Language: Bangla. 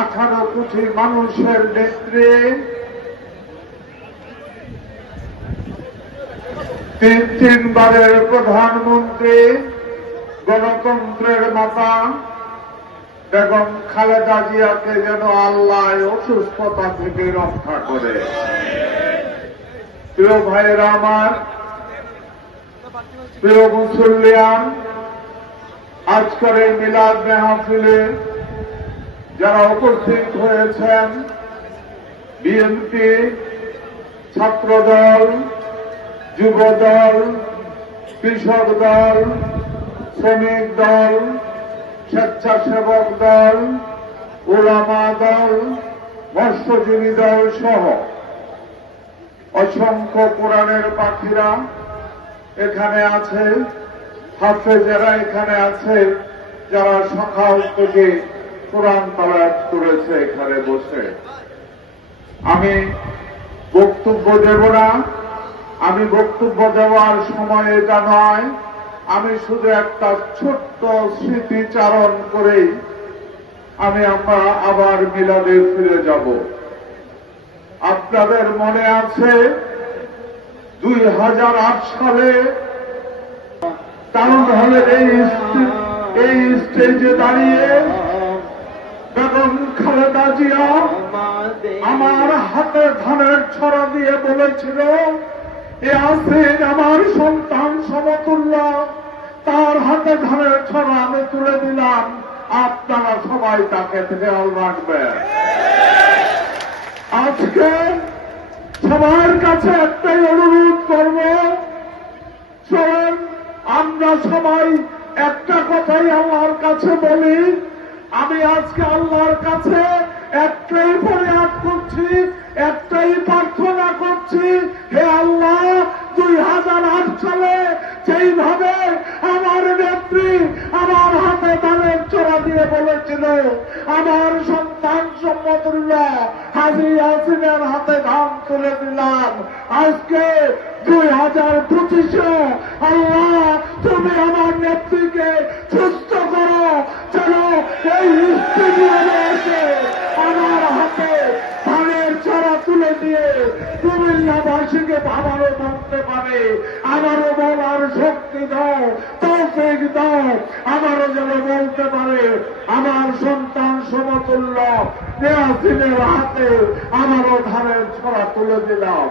18 কোটি মানুষের নেত্রী, তিনবারের প্রধানমন্ত্রী, গণতন্ত্রের মাতা বেগম খালেদা জিয়াকে যেন আল্লাহ অসুস্থতা থেকে রক্ষা করে। প্রিয় ভাইয়েরা আমার, প্রিয় মুসল্লিয়ান, আজকের এই মিলাদ মেহফিলে যারা উপস্থিত হয়েছেন, বিএনপি, ছাত্রদল, যুবদল, কৃষক দল, শ্রমিক দল, স্বেচ্ছাসেবক দল, ওলামা দল, মৎস্যজীবী দল সহ অসংখ্য কোরআনের পাখিরা এখানে আছে, হাফেজেরা এখানে আছে, যারা সকাল থেকে কোরআন তেলাওয়াত করেছে এখানে বসে। আমি বক্তব্য দেব না, আমি বক্তব্য দেওয়ার সময় এটা নয়, আমি শুধু একটা ছোট্ট স্মৃতিচারণ করেই আমরা আবার মিলাদে ফিরে যাব। আপনাদের মনে আছে 2008 সালে টাউন হলের এই স্টেজে দাঁড়িয়ে বেগম খালেদা জিয়া আমার হাতে ধানের ছড়া দিয়ে বলেছিল, এ আসেন আমার সন্তান সমতুল্য, তার হাতে ধানের ছড়া আমি তুলে দিলাম, আপনারা সবাই তাকে খেয়াল রাখবেন। আজকে সবার কাছে একটাই অনুরোধ করব, চলেন আমরা সবাই একটা কথাই আল্লাহর কাছে বলি। আমি আজকে আল্লাহর কাছে একটাই ফরিয়াদ করছি, একটাই প্রার্থনা করছি, হে আল্লাহ, 2008 সালে যেইভাবে আমার নেত্রী আমার হাতে ধানের ছড়া দিয়ে বলেছিল, আমার সন্তান সমতুল্য হাজী ইয়াসিনের হাতে ধান তুলে দিলাম, আজকে 2025-এ আল্লাহ তুমি আমার নেত্রীকে সুস্থ করো, যেন এই স্টেডিয়ামে এসে আমার হাতে ধানের ছড়া তুলে দিয়ে কুমিল্লাবাসীকে আবারও বলতে পারে, আমারও বলার শক্তি দাও, তৌফিক দাও, আমারও যেন বলতে পারে আমার সন্তান সমতুল্য ইয়াসিনের হাতে আমারও ধানের ছড়া তুলে দিলাম।